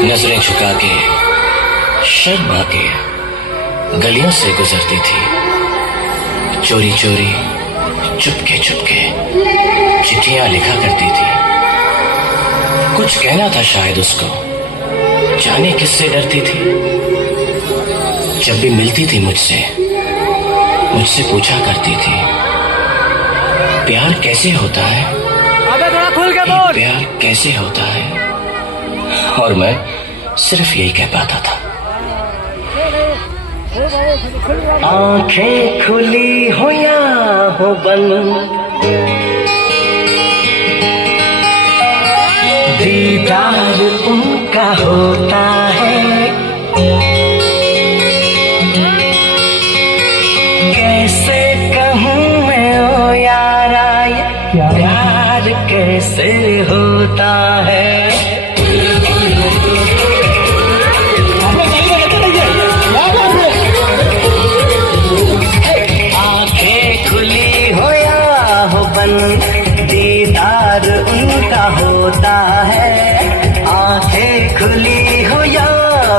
नजरें झुका के शर्मा के गलियों से गुजरती थी, चोरी चोरी चुपके चुपके चिट्ठियां लिखा करती थी। कुछ कहना था शायद उसको, जाने किससे डरती थी। जब भी मिलती थी मुझसे पूछा करती थी, प्यार कैसे होता है, अबे थोड़ा खुल के बोल। प्यार कैसे होता है, और मैं सिर्फ यही कह पाता था। आंखें खुली हो या हो बंद, दीदार उनका होता है। कैसे कहूँ मैं ओ यारा, ये प्यार कैसे होता है। आंखें खुली हो या हो बंद, दीदार उनका होता है। आंखें खुली हो या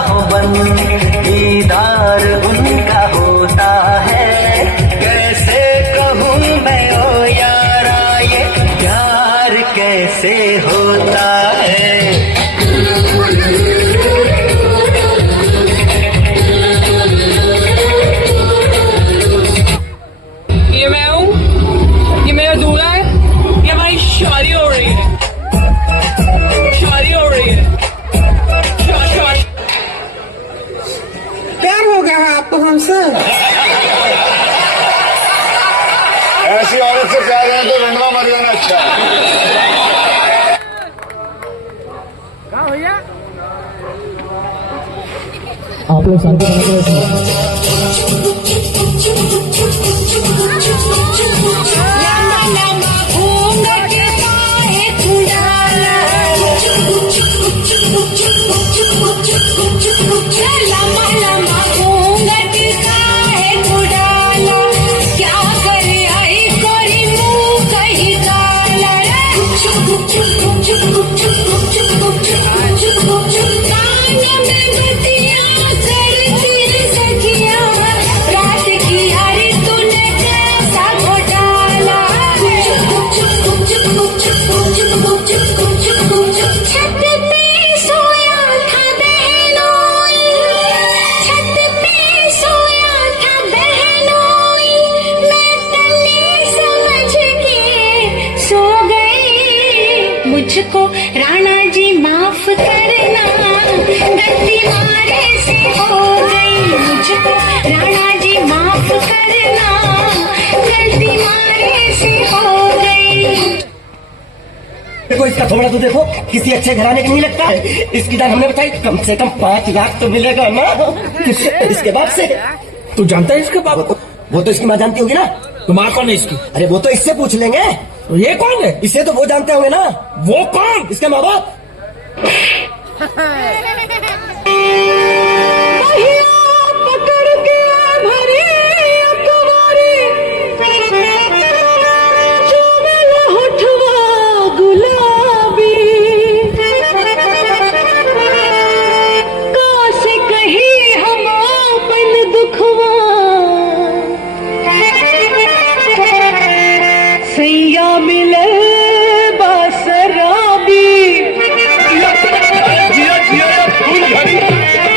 हो बंद, दीदार उनका होता है। कैसे कहूँ मैं ओ यारा, ये प्यार कैसे होता है। ये मैं हूँ, ये मेरा दूल्हा है, ये हमारी शादी हो रही है, शादी हो रही है। प्यार हो गया है आपको हमसे? ऐसी औरत से प्यार है तो रंडवा मर जाना अच्छा है। कहाँ भैया? आप लोग शांति मुझको राणा जी माफ करना, गलती मारे से हो गई। मुझको राणा जी माफ करना, गलती मारे से हो गई। देखो इसका थोड़ा तो देखो, किसी अच्छे घराने का नहीं लगता है। इसकी दाम हमने बताई कम से कम 5 लाख तो मिलेगा ना इसके बाप से। तू जानता है इसके बाप को? वो तो इसकी माँ जानती होगी ना। तो माँ कौन है इसकी? अरे वो तो इससे पूछ लेंगे। तो ये कौन है? इसे तो वो जानते होंगे ना। वो कौन? इसके माँ बाप। सैया मिले बासराबी, जिया जिया फूल घड़ी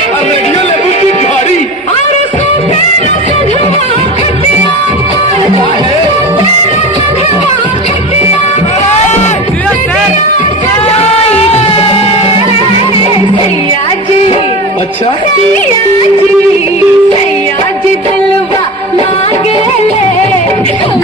और रेडियो लेबू की घड़ी। और सुधवा खटिया सैया जी। अच्छा सैया जी दिलवा मांगे ले, हम